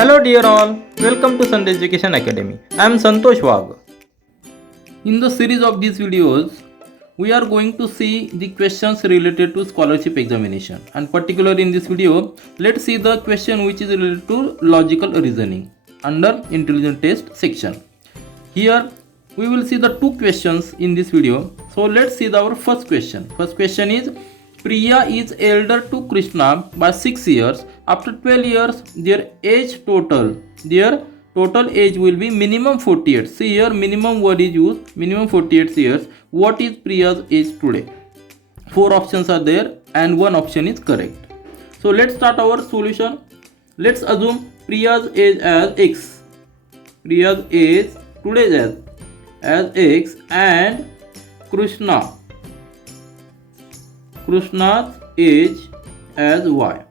Hello dear all, welcome to Sunday Education Academy. I am Santosh Wagh. In the series of these videos, we are going to see the questions related to scholarship examination, and particularly in this video, let's see the question which is related to logical reasoning under intelligence test section. Here we will see the two questions in this video. So let's see our first question. First question is, Priya is elder to Krishna by 6 years. After 12 years, their total age will be minimum 48. See here, minimum word is used, minimum 48 years. What is Priya's age today? 4 options are there and one option is correct. So let's start our solution. Let's assume Priya's age as X. Priya's age today as X and Krishna's age as Y.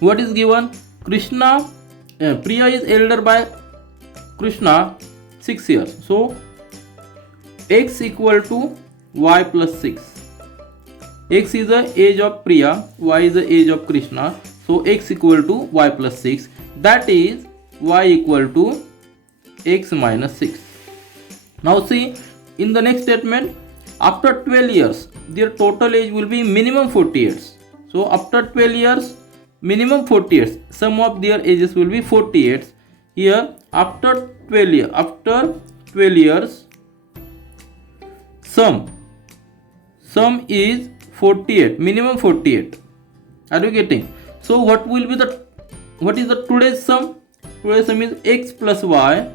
What is given? Priya is elder by Krishna 6 years. So X equal to Y plus 6. X is the age of Priya, Y is the age of Krishna. So X equal to Y plus 6. That is Y equal to X minus 6. Now see, in the next statement, after 12 years, their total age will be minimum 40 years. So after 12 years, minimum 40 years, sum of their ages will be 48. Here, after 12 years, sum is 48, minimum 48. Are you getting? So what is the today's sum? Today's sum is X plus Y,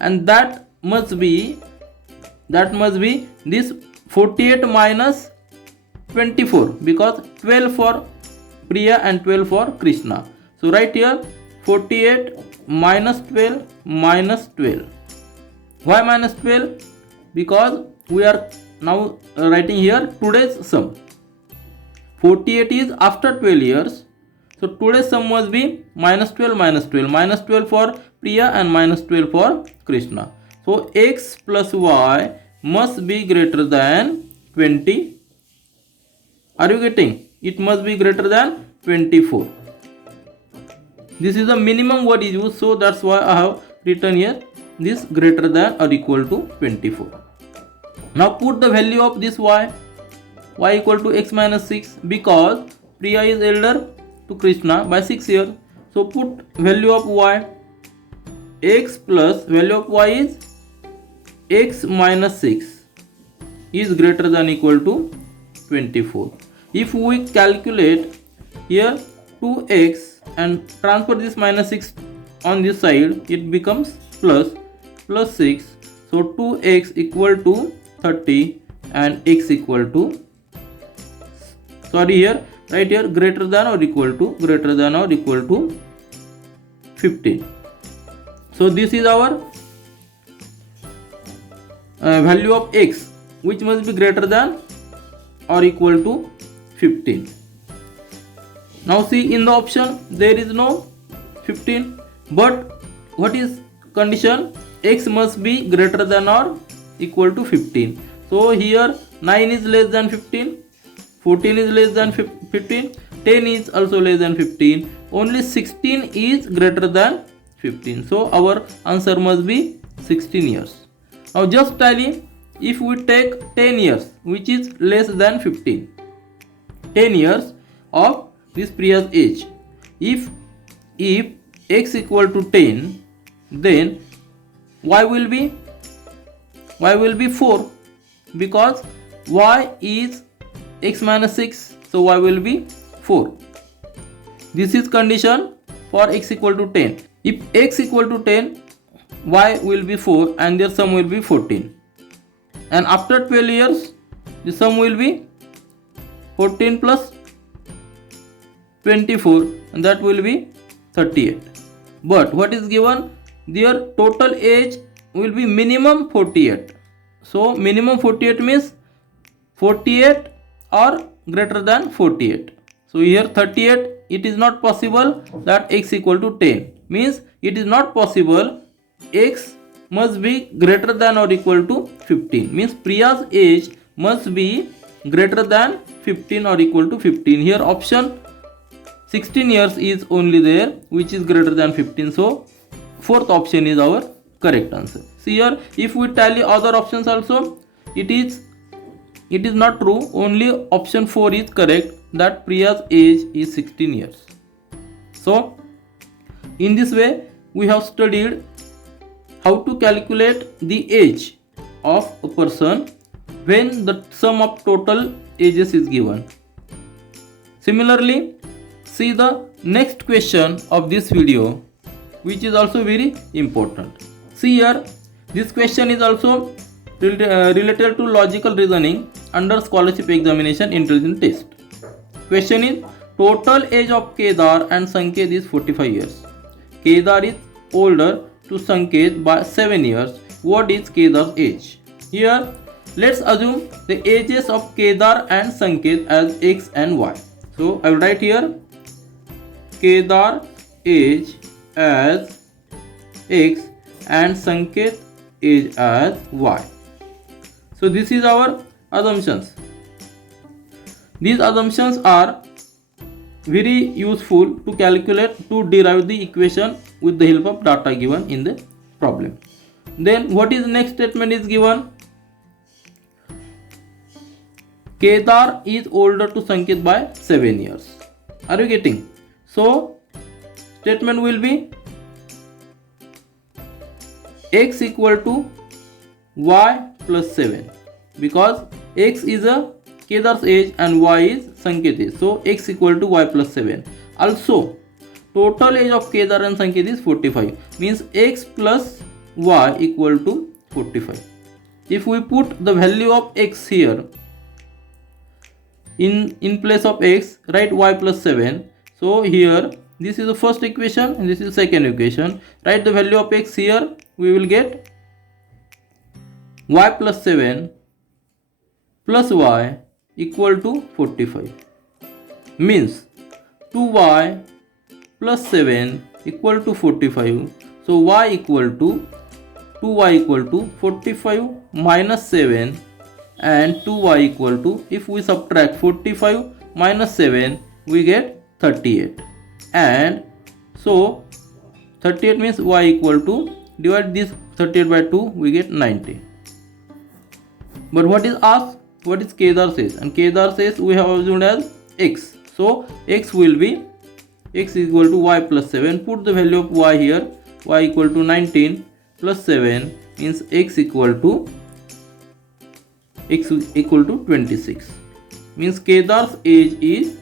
and that must be this 48 minus 24, because 12 for Priya and 12 for Krishna. So right here 48 minus 12 minus 12. Why minus 12? Because we are now writing here today's sum. 48 is after 12 years. So today's sum must be minus 12 minus 12. Minus 12 for Priya and minus 12 for Krishna. So X plus Y must be greater than 20. Are you getting? It must be greater than 24. This is the minimum word is used, so that's why I have written here this greater than or equal to 24. Now put the value of this y equal to X minus 6, because Priya is elder to Krishna by 6 years. So put value of y, X plus value of y is X minus 6 is greater than equal to 24. If we calculate here 2x and transfer this minus 6 on this side, it becomes plus 6. So 2x equal to 30 and x equal to, right here greater than or equal to 15. So this is our value of x, which must be greater than or equal to 15. Now see, in the option there is no 15, but what is condition? X must be greater than or equal to 15. So here 9 is less than 15, 14 is less than 15, 10 is also less than 15, only 16 is greater than 15. So our answer must be 16 years. Now just tally, if we take 10 years, which is less than 15, 10 years of this Priya's age, if x equal to 10, then y will be 4, because y is X minus 6, so y will be 4. This is condition for x equal to 10. If x equal to 10, y will be 4 and their sum will be 14. And after 12 years, the sum will be 14 plus 24, and that will be 38. But what is given? Their total age will be minimum 48. So minimum 48 means 48 or greater than 48. So here 38, it is not possible that x equal to 10. Means it is not possible x must be greater than or equal to 15. Means Priya's age must be greater than 15 or equal to 15. Here option 16 years is only there, which is greater than 15. So fourth option is our correct answer. See here, if we tally other options also, it is not true. Only option 4 is correct, that Priya's age is 16 years. So in this way we have studied how to calculate the age of a person when the sum of total ages is given. Similarly, see the next question of this video, which is also very important. See here, this question is also related to logical reasoning under scholarship examination intelligence test. Question is, total age of Kedar and Sanket is 45 years. Kedar is older to Sanket by 7 years. What is Kedar's age? Here, let's assume the ages of Kedar and Sanket as x and y. So I will write here Kedar age as x and Sanket age as y. So this is our assumptions. These assumptions are very useful to derive the equation with the help of data given in the problem. Then what is the next statement is given? Kedar is older to Sanket by 7 years. Are you getting? So statement will be x equal to y plus 7, because x is a Kedar's age and y is Sanket age. So x equal to y plus 7. Also total age of Kedar and Sanket is 45, means x plus y equal to 45. If we put the value of x here in place of x, write y plus 7. So here this is the first equation and this is the second equation. Write the value of x here, we will get y plus 7 plus y equal to 45, means 2y plus 7 equal to 45. So y equal to 2y equal to 45 minus 7, and 2y equal to, if we subtract 45 minus 7, we get 38. And so 38 means y equal to, divide this 38 by 2, we get 90. But what is asked? What is Kedar says? And Kedar says we have assumed as x. So x will be x equal to y plus 7. Put the value of y here. Y equal to 19 plus 7 means x equal to 26. Means Kedar's age is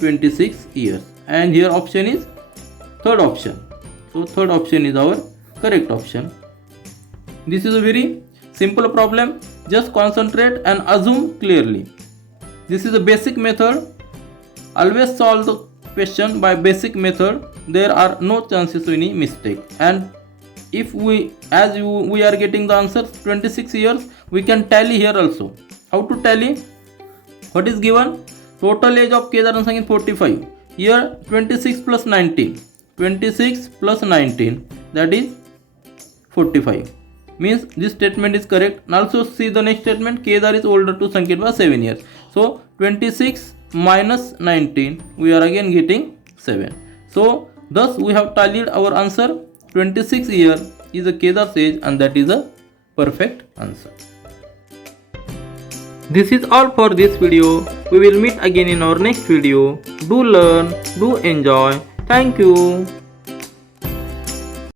26 years. And here option is third option. So third option is our correct option. This is a very simple problem. Just concentrate and assume clearly. This is a basic method. Always solve the question by basic method. There are no chances of any mistake. And if we are getting the answer 26 years, we can tally here also. How to tally? What is given? Total age of Kedar and Sanket 45. Here 26 plus 19. 26 plus 19, that is 45. Means this statement is correct. And also see the next statement, Kedar is older to Sanket by 7 years. So 26 minus 19, we are again getting 7. So thus we have tallied our answer. 26 year is a Kedar's age, and that is a perfect answer. This is all for this video. We will meet again in our next video. Do learn, do enjoy. Thank you.